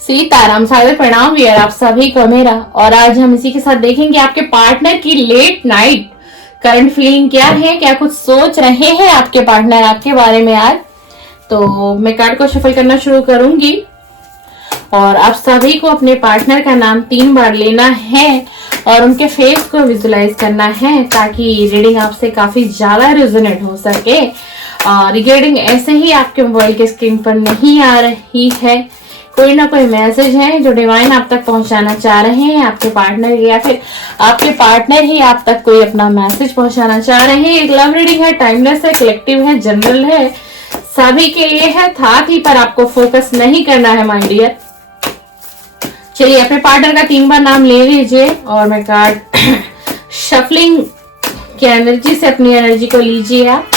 सीताराम सागर प्रणाम वियर आप सभी को मेरा। और आज हम इसी के साथ देखेंगे आपके पार्टनर की लेट नाइट करंट फीलिंग क्या है, क्या कुछ सोच रहे हैं आपके पार्टनर आपके बारे में आज। तो मैं कार्ड को शफल करना शुरू करूंगी और आप सभी को अपने पार्टनर का नाम 3 बार लेना है और उनके फेस को विजुलाइज करना है ताकि रीडिंग आपसे काफी ज्यादा रेजोनेट हो सके। और रिगार्डिंग ऐसे ही आपके मोबाइल के स्क्रीन पर नहीं आ रही है, कोई ना कोई मैसेज है जो डिवाइन आप तक पहुंचाना चाह रहे हैं आपके पार्टनर, या फिर आपके पार्टनर ही आप तक कोई अपना मैसेज पहुंचाना चाह रहे हैं। एक लव रीडिंग है, टाइमलेस है, कलेक्टिव है, जनरल है, सभी के लिए है। साथ ही पर आपको फोकस नहीं करना है माय डियर। चलिए अपने पार्टनर का 3 बार नाम ले लीजिए और मैं कार्ड शफलिंग की एनर्जी से अपनी एनर्जी को लीजिए आप।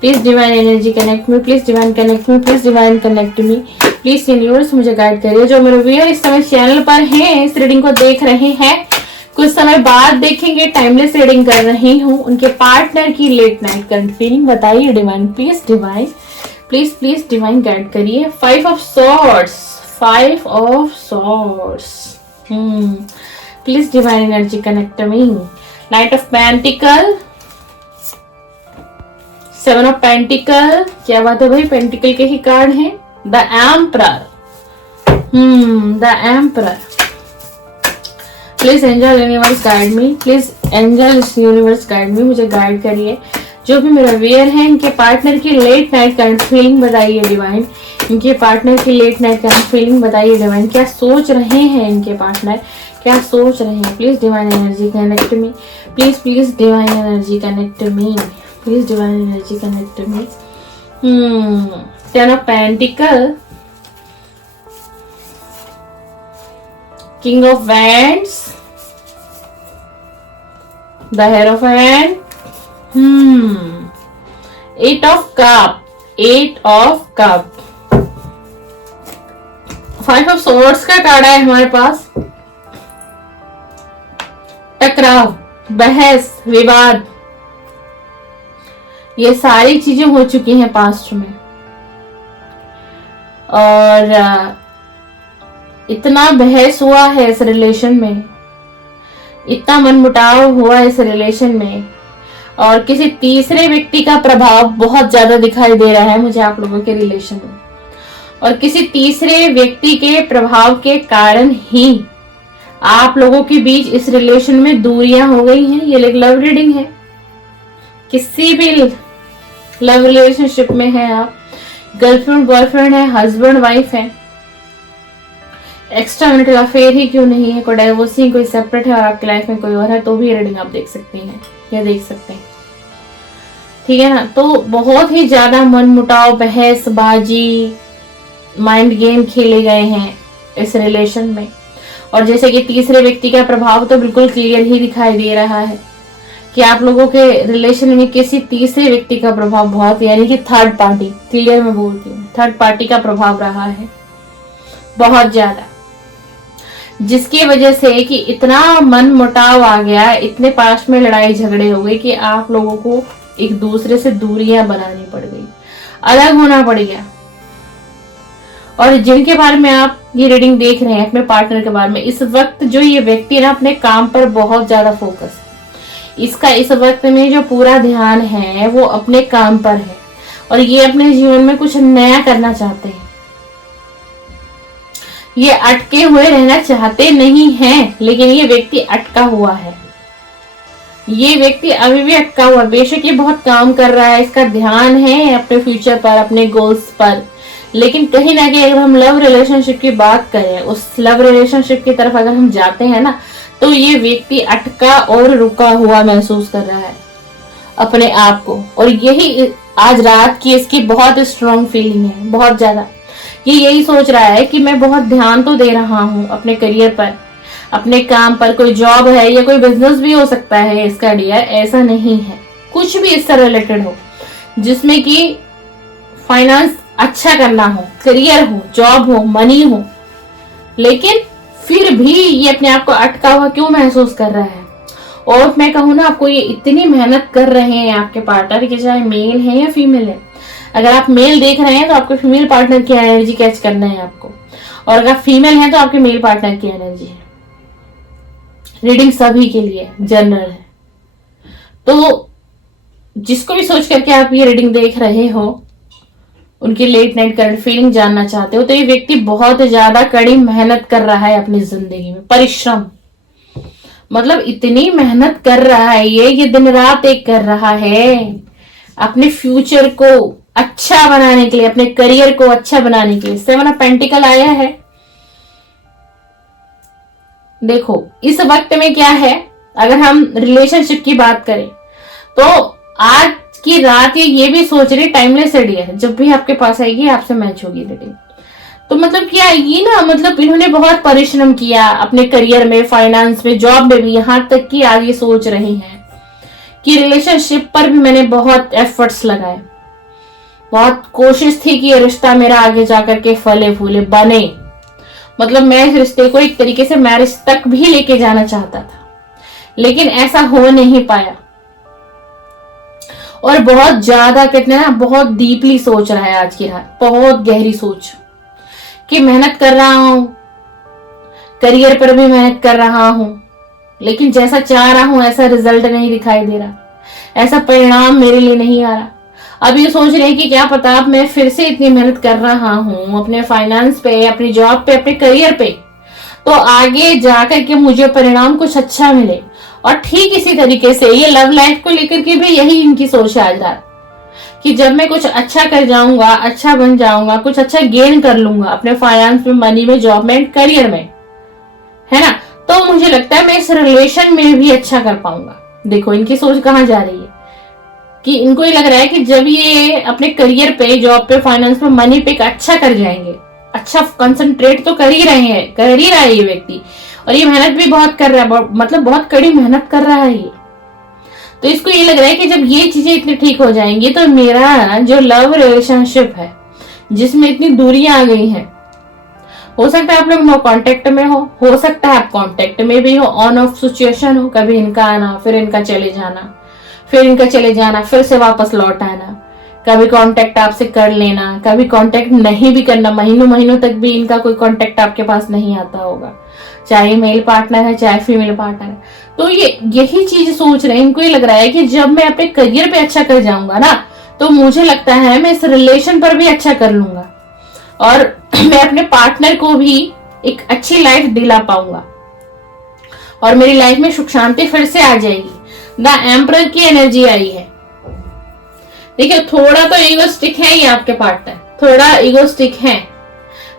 Please divine energy connect me, please divine connect me, please divine connect me, please universe मुझे गाइड करिए। जो मेरे व्यूअर इस समय चैनल पर हैं, इस रीडिंग को देख रहे हैं, कुछ समय बाद देखेंगे, टाइमलेस रीडिंग कर रही हूँ, उनके पार्टनर की लेट नाइट करंट फीलिंग बताइए divine. Please divine, please divine guide करिए। 5 of swords, 5 of swords, please divine energy connect me. Night of pentacle, 7 of pentacle, क्या बात है भाई, पेंटिकल के ही कार्ड हैं। The emperor, the emperor. Please angel universe guide me, please angel universe guide me, मुझे guide करिए। जो भी मेरा वेयर है, इनके पार्टनर की लेट नाइट करंट फीलिंग बताइए डिवाइन। इनके पार्टनर की लेट नाइट करंट फीलिंग बताइए डिवाइन। क्या सोच रहे हैं इनके पार्टनर, क्या सोच रहे हैं। Please divine energy connect me, please divine energy connect me, please divine energy connect me. 10 of pentacle, king of wands, the hierophant, 8 of cup, 8 of cup, 5 of swords का कार्ड है हमारे पास। टकराव, बहस, विवाद, ये सारी चीजें हो चुकी हैं पास्ट में। और इतना बहस हुआ है इस रिलेशन में, इतना मनमुटाव हुआ इस रिलेशन में, और किसी तीसरे व्यक्ति का प्रभाव बहुत ज्यादा दिखाई दे रहा है मुझे आप लोगों के रिलेशन में। और किसी तीसरे व्यक्ति के प्रभाव के कारण ही आप लोगों के बीच इस रिलेशन में दूरियां हो गई हैं। ये एक लव रीडिंग है, किसी भी लव रिलेशनशिप में है आप, गर्लफ्रेंड बॉयफ्रेंड है, हस्बैंड वाइफ है, एक्स्ट्रा मैरिटल अफेयर ही क्यों नहीं है, कोई डाइवोर्सिंग, कोई सेपरेट है और आपकी लाइफ में कोई और है, तो भी ये रीडिंग आप देख सकती हैं या देख सकते हैं, ठीक है ना। तो बहुत ही ज्यादा मनमुटाव, बहसबाजी, माइंड गेम खेले गए हैं इस रिलेशन में। और जैसे कि तीसरे व्यक्ति का प्रभाव तो बिल्कुल क्लियर ही दिखाई दे रहा है कि आप लोगों के रिलेशन में किसी तीसरे व्यक्ति का प्रभाव बहुत, यानी कि थर्ड पार्टी, क्लियर मैं बोलती हूँ, थर्ड पार्टी का प्रभाव रहा है बहुत ज्यादा, जिसकी वजह से कि इतना मन मुटाव आ गया, इतने पास्ट में लड़ाई झगड़े हो गए कि आप लोगों को एक दूसरे से दूरियां बनानी पड़ गई, अलग होना पड़ गया। और जिनके बारे में आप ये रीडिंग देख रहे हैं अपने पार्टनर के बारे में, इस वक्त जो ये व्यक्ति ना अपने काम पर बहुत ज्यादा फोकस, इसका इस वक्त में जो पूरा ध्यान है वो अपने काम पर है और ये अपने जीवन में कुछ नया करना चाहते हैं। ये अटके हुए रहना चाहते नहीं हैं, लेकिन ये व्यक्ति अटका हुआ है, ये व्यक्ति अभी भी अटका हुआ है। बेशक ये बहुत काम कर रहा है, इसका ध्यान है अपने फ्यूचर पर, अपने गोल्स पर, लेकिन कहीं ना कहीं अगर हम लव रिलेशनशिप की बात करें, उस लव रिलेशनशिप की तरफ अगर हम जाते हैं ना, तो ये व्यक्ति अटका और रुका हुआ महसूस कर रहा है अपने आप को। और यही आज रात की इसकी बहुत स्ट्रॉन्ग फीलिंग है, बहुत ज्यादा। ये यही सोच रहा है कि मैं बहुत ध्यान तो दे रहा हूँ अपने करियर पर, अपने काम पर, कोई जॉब है या कोई बिजनेस भी हो सकता है इसका डियर, ऐसा नहीं है, कुछ भी इससे रिलेटेड हो जिसमें कि फाइनेंस अच्छा करना हो, करियर हो, जॉब हो, मनी हो, लेकिन फिर भी ये अपने आप को अटका हुआ क्यों महसूस कर रहा है। और मैं कहूँ ना, आपको ये इतनी मेहनत कर रहे हैं आपके पार्टनर के, चाहे मेल है या फीमेल है। अगर आप मेल देख रहे हैं तो आपको फीमेल पार्टनर की एनर्जी कैच करना है आपको, और अगर फीमेल है तो आपके मेल पार्टनर की एनर्जी है। रीडिंग सभी के लिए जनरल है, तो जिसको भी सोच करके आप ये रीडिंग देख रहे हो, उनकी लेट नाइट करंट फीलिंग जानना चाहते हो, तो ये व्यक्ति बहुत ज्यादा कड़ी मेहनत कर रहा है अपनी जिंदगी में, परिश्रम, मतलब इतनी मेहनत कर रहा है ये दिन रात एक कर रहा है अपने फ्यूचर को अच्छा बनाने के लिए, अपने करियर को अच्छा बनाने के लिए। 7 ऑफ पेंटिकल आया है। देखो इस वक्त में क्या है, अगर हम रिलेशनशिप की बात करें तो आज की रात ये भी सोच रही टाइमलेस है, जब भी आपके पास आएगी आपसे मैच होगी रीडिंग। तो मतलब क्या ये ना, मतलब इन्होंने बहुत परिश्रम किया अपने करियर में, फाइनेंस में, जॉब में भी, यहां तक कि आज ये सोच रहे हैं कि रिलेशनशिप पर भी मैंने बहुत एफर्ट्स लगाए, बहुत कोशिश थी कि ये रिश्ता मेरा आगे जाकर के फले फूले बने। मतलब मैं इस रिश्ते को एक तरीके से मैरिज तक भी लेके जाना चाहता था, लेकिन ऐसा हो नहीं पाया। और बहुत ज्यादा कहते हैं ना, बहुत डीपली सोच रहा है आज की रात, बहुत गहरी सोच कि मेहनत कर रहा हूं, करियर पर भी मेहनत कर रहा हूं, लेकिन जैसा चाह रहा हूं ऐसा रिजल्ट नहीं दिखाई दे रहा, ऐसा परिणाम मेरे लिए नहीं आ रहा। अब ये सोच रहे हैं कि क्या पता अब मैं फिर से इतनी मेहनत कर रहा हूं अपने फाइनेंस पे, अपनी जॉब पे, अपने करियर पे, तो आगे जाकर के मुझे परिणाम कुछ अच्छा मिले। और ठीक इसी तरीके से ये लव लाइफ को लेकर के भी यही इनकी सोच है आज रात, कि जब मैं कुछ अच्छा कर जाऊंगा, अच्छा बन जाऊंगा, कुछ अच्छा गेन कर लूंगा अपने फाइनेंस में, मनी में, जॉब में, करियर में, है ना, तो मुझे लगता है मैं इस रिलेशन में भी अच्छा कर पाऊंगा। देखो इनकी सोच कहाँ जा रही है कि इनको ये लग रहा है कि जब ये अपने करियर पे, जॉब पे, फाइनेंस पे, मनी पे अच्छा कर जाएंगे, अच्छा कंसंट्रेट तो कर ही रहा है ये व्यक्ति, और ये मेहनत भी बहुत कर रहा है, मतलब बहुत कड़ी मेहनत कर रहा है ये। तो इसको ये लग रहा है कि जब ये चीजें इतनी ठीक हो जाएंगी तो मेरा जो लव रिलेशनशिप है जिसमें इतनी दूरियां आ गई हैं, हो सकता है आप लोग नो कांटेक्ट में हो सकता है आप कांटेक्ट में भी हो, ऑन ऑफ सिचुएशन हो, कभी इनका आना फिर इनका चले जाना, फिर इनका चले जाना, फिर से वापस लौट आना, कभी कांटेक्ट आपसे कर लेना, कभी कांटेक्ट नहीं भी करना, महीनों महीनों तक भी इनका कोई कांटेक्ट आपके पास नहीं आता होगा, चाहे मेल पार्टनर है चाहे फीमेल पार्टनर है। तो ये यही चीज सोच रहे हैं, इनको ये लग रहा है कि जब मैं अपने करियर पे अच्छा कर जाऊंगा ना, तो मुझे लगता है मैं इस रिलेशन पर भी अच्छा कर लूंगा और मैं अपने पार्टनर को भी एक अच्छी लाइफ दिला पाऊंगा और मेरी लाइफ में सुख शांति फिर से आ जाएगी। द एम्परर की एनर्जी आई है। देखिए थोड़ा तो ईगोस्टिक है ये आपके पार्टनर, थोड़ा ईगोस्टिक है,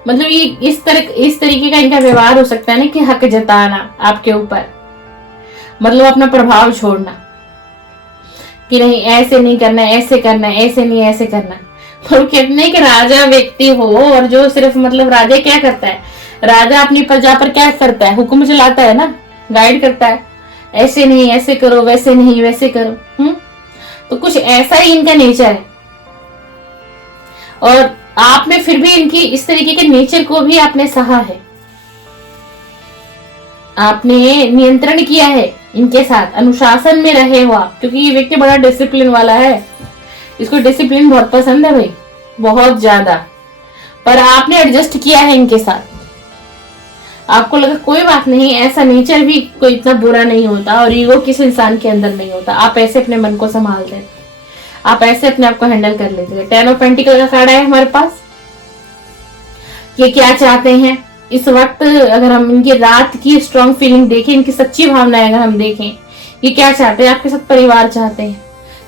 मतलब ये इस तरीके का इनका व्यवहार हो सकता है ना कि हक जताना आपके ऊपर, मतलब अपना प्रभाव छोड़ना कि नहीं ऐसे नहीं करना, ऐसे करना, ऐसे नहीं ऐसे करना। तो कितने के राजा व्यक्ति हो, और जो सिर्फ मतलब राजा क्या करता है, राजा अपनी प्रजा पर क्या करता है, हुक्म चलाता है ना, गाइड करता है, ऐसे नहीं ऐसे करो, वैसे नहीं वैसे करो। तो कुछ ऐसा ही इनका नेचर है, और आपने फिर भी इनकी इस तरीके के नेचर को भी आपने सहा है, आपने नियंत्रण किया है इनके साथ, अनुशासन में रहे हो आप, क्योंकि ये व्यक्ति बड़ा डिसिप्लिन वाला है, इसको डिसिप्लिन बहुत पसंद है भाई, बहुत ज्यादा। पर आपने एडजस्ट किया है इनके साथ, आपको लगा कोई बात नहीं, ऐसा नेचर भी कोई इतना बुरा नहीं होता और ईगो किस इंसान के अंदर नहीं होता, आप ऐसे अपने मन को संभालते थे, आप ऐसे अपने आप को हैंडल कर लेते थे। 10 ऑफ पेंटिकल का कार्ड है हमारे पास। ये क्या चाहते हैं इस वक्त, अगर हम इनकी रात की स्ट्रॉन्ग फीलिंग देखें, इनकी सच्ची भावनाएं अगर हम देखें, ये क्या चाहते हैं आपके साथ, परिवार चाहते हैं,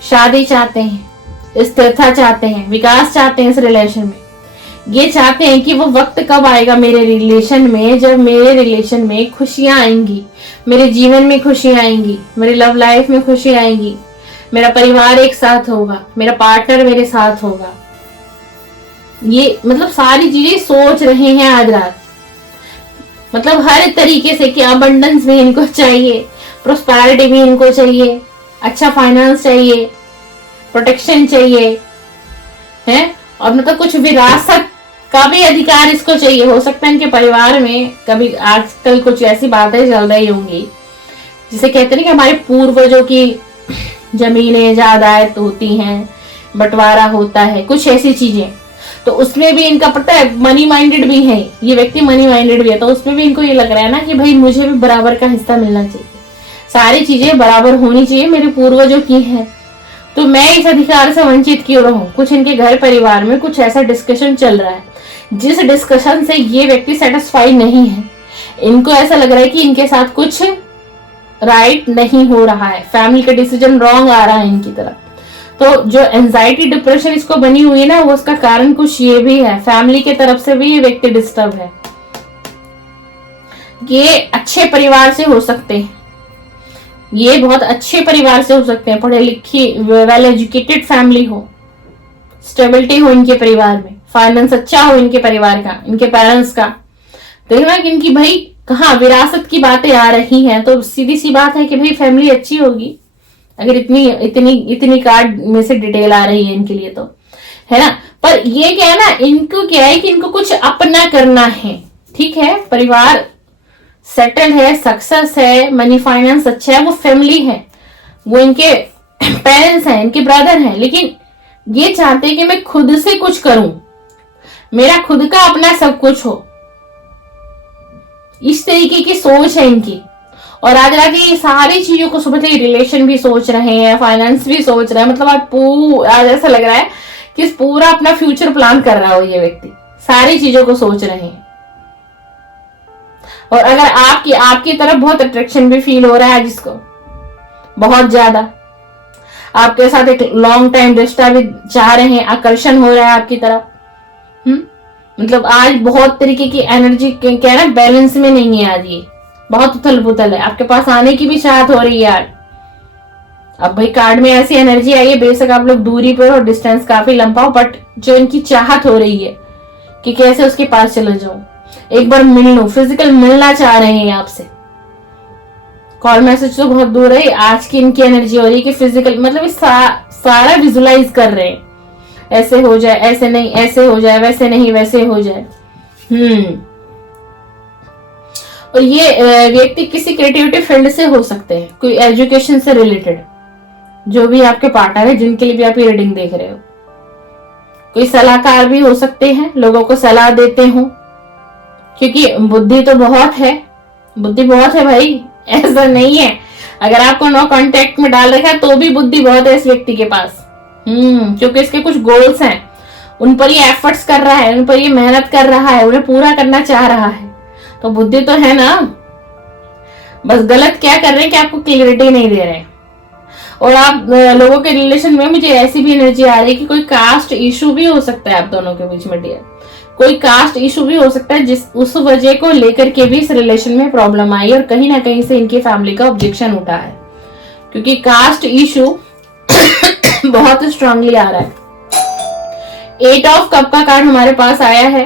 शादी चाहते हैं, स्थिरता चाहते हैं, विकास चाहते हैं इस रिलेशन में। ये चाहते हैं कि वो वक्त कब आएगा मेरे रिलेशन में, जब मेरे रिलेशन में खुशियां आएंगी, मेरे जीवन में खुशियां आएंगी, मेरी लव लाइफ में खुशी आएंगी, मेरा परिवार एक साथ होगा, मेरा पार्टनर मेरे साथ होगा। ये मतलब सारी चीजें सोच रहे हैं आज रात, मतलब हर तरीके से कि अबंडेंस भी इनको चाहिए, प्रोस्पेरिटी भी इनको चाहिए, अच्छा फाइनेंस चाहिए, प्रोटेक्शन चाहिए है, और मतलब कुछ विरासत का भी अधिकार इसको चाहिए। हो सकता है इनके परिवार में कभी आजकल कुछ ऐसी बातें चल रही होंगी जिसे कहते हैं कि हमारे पूर्वजों की जमीनें जायदाद होती हैं, बंटवारा होता है, कुछ ऐसी चीजें। तो उसमें भी इनका पता है मनी माइंडेड भी है, ये व्यक्ति मनी माइंडेड भी है, तो उसमें भी इनको ये लग रहा है ना कि भाई मुझे भी बराबर का हिस्सा मिलना चाहिए, सारी चीजें बराबर होनी चाहिए मेरे पूर्वजों की है, तो मैं इस अधिकार से वंचित क्यों रहूं। कुछ इनके घर परिवार में कुछ ऐसा डिस्कशन चल रहा है जिस डिस्कशन से ये व्यक्ति सेटिस्फाई नहीं है। इनको ऐसा लग रहा है कि इनके साथ कुछ राइट नहीं हो रहा है, फैमिली का डिसीजन रॉन्ग आ रहा है इनकी तरफ। तो जो एंजाइटी डिप्रेशन इसको बनी हुई है ना, वो उसका कारण कुछ ये भी है, फैमिली के तरफ से भी ये व्यक्ति डिस्टर्ब है। ये अच्छे परिवार से हो सकते हैं, ये बहुत अच्छे परिवार से हो सकते हैं, पढ़े लिखे वेल एजुकेटेड फैमिली हो, स्टेबिलिटी हो इनके परिवार में, फाइनेंस अच्छा हो इनके परिवार का, इनके पेरेंट्स का। देखना कि इनकी भाई कहाँ विरासत की बातें आ रही हैं, तो सीधी सी बात है कि भाई फैमिली अच्छी होगी अगर इतनी इतनी इतनी कार्ड में से डिटेल आ रही है इनके लिए, तो है ना। पर ये क्या है ना, इनको क्या है कि इनको कुछ अपना करना है, ठीक है, परिवार सेटल है, सक्सेस है, मनी फाइनेंस अच्छा है, वो फैमिली है, वो इनके पेरेंट्स हैं, इनके ब्रदर हैं, लेकिन ये चाहते हैं कि मैं खुद से कुछ करूं, मेरा खुद का अपना सब कुछ हो, इस तरीके की सोच है इनकी। और आज आगे ये सारी चीजों को सुबह से रिलेशन भी सोच रहे हैं, फाइनेंस भी सोच रहे हैं, मतलब आज ऐसा लग रहा है कि पूरा अपना फ्यूचर प्लान कर रहा हो ये व्यक्ति, सारी चीजों को सोच रहे हैं। और अगर आपकी तरफ बहुत अट्रैक्शन भी फील हो रहा है जिसको बहुत ज्यादा, आपके साथ एक लॉन्ग टाइम रिश्ता भी चाह रहे हैं, आकर्षण हो रहा है आपकी तरफ, मतलब आज बहुत तरीके की एनर्जी क्या है ना, बैलेंस में नहीं है, आज ये बहुत उथल पुथल है, आपके पास आने की भी चाहत हो रही है यार। अब भाई कार्ड में ऐसी एनर्जी आई है, बेशक आप लोग दूरी पर और डिस्टेंस काफी लंबा हो, बट जो इनकी चाहत हो रही है कि कैसे उसके पास चले जाऊं, एक बार मिल लूं, फिजिकल मिलना चाह रहे हैं आपसे। कॉल मैसेज तो बहुत दूर है, आज की इनकी एनर्जी हो रही है कि फिजिकल, मतलब सारा विजुलाइज कर रहे हैं, ऐसे हो जाए, ऐसे नहीं, ऐसे हो जाए, वैसे नहीं, वैसे हो जाए। और ये व्यक्ति किसी क्रिएटिविटी फील्ड से हो सकते हैं, कोई एजुकेशन से रिलेटेड, जो भी आपके पार्टनर है जिनके लिए भी आप ये रीडिंग देख रहे हो, कोई सलाहकार भी हो सकते हैं, लोगों को सलाह देते हो, क्योंकि बुद्धि तो बहुत है, बुद्धि बहुत है भाई, ऐसा नहीं है। अगर आपको नो कांटेक्ट में डाल रखा है तो भी बुद्धि बहुत है इस व्यक्ति के पास, क्योंकि इसके कुछ गोल्स हैं, उन पर ये एफर्ट्स कर रहा है, उन पर ये मेहनत कर रहा है, उन्हें पूरा करना चाह रहा है, तो बुद्धि तो है ना। बस गलत क्या कर रहे हैं कि आपको क्लियरिटी नहीं दे रहे। और आप लोगों के रिलेशन में मुझे ऐसी भी एनर्जी आ रही है कि कोई कास्ट इशू भी हो सकता है आप दोनों के बीच में, डियर, कोई कास्ट इशू भी हो सकता है, जिस उस वजह को लेकर के भी इस रिलेशन में प्रॉब्लम आई और कहीं ना कहीं से इनकी फैमिली का ऑब्जेक्शन उठा है, क्योंकि कास्ट इशू बहुत स्ट्रांगली आ रहा है। 8 ऑफ कप का कार्ड हमारे पास आया है।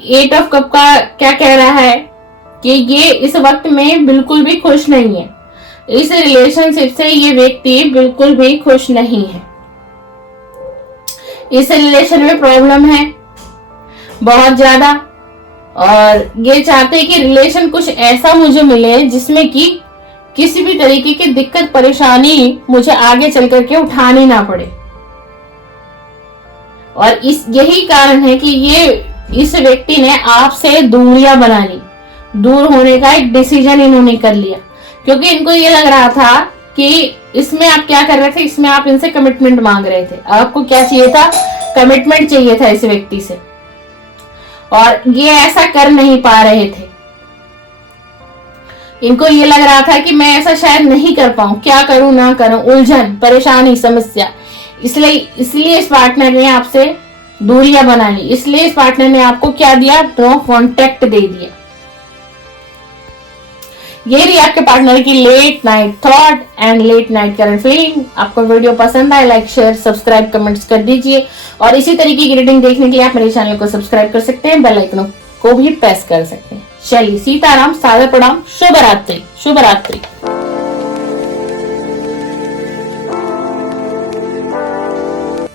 8 ऑफ कप का क्या कह रहा है कि ये इस वक्त में बिल्कुल भी खुश नहीं है, इस रिलेशनशिप से ये व्यक्ति बिल्कुल भी खुश नहीं है, इस रिलेशन में प्रॉब्लम है बहुत ज्यादा, और ये चाहते हैं कि रिलेशन कुछ ऐसा मुझे मिले जिसमें कि किसी भी तरीके की दिक्कत परेशानी मुझे आगे चल करके उठानी ना पड़े। और यही कारण है कि ये इस व्यक्ति ने आपसे दूरियां बना ली, दूर होने का एक डिसीजन इन्होंने कर लिया, क्योंकि इनको ये लग रहा था कि इसमें आप क्या कर रहे थे, इसमें आप इनसे कमिटमेंट मांग रहे थे, आपको क्या चाहिए था, कमिटमेंट चाहिए था इस व्यक्ति से, और ये ऐसा कर नहीं पा रहे थे। इनको ये लग रहा था कि मैं ऐसा शायद नहीं कर पाऊं, क्या करूं ना करूं, उलझन, परेशानी, समस्या, इसलिए इस पार्टनर ने आपसे दूरियां बना ली, इसलिए इस पार्टनर ने आपको क्या दिया, नो कॉन्टेक्ट दे दिया। ये रही आपके पार्टनर की late night thought and late night current feeling. आपको वीडियो पसंद आए, लाइक, शेयर, सब्सक्राइब, कमेंट्स कर दीजिए, और इसी तरीके की रीडिंग देखने के लिए आप मेरे चैनल को सब्सक्राइब कर सकते हैं, बेल आइकन को भी प्रेस कर सकते हैं। चलिए, सीताराम, सादर प्रणाम, शुभ रात्रि, शुभ रात्रि।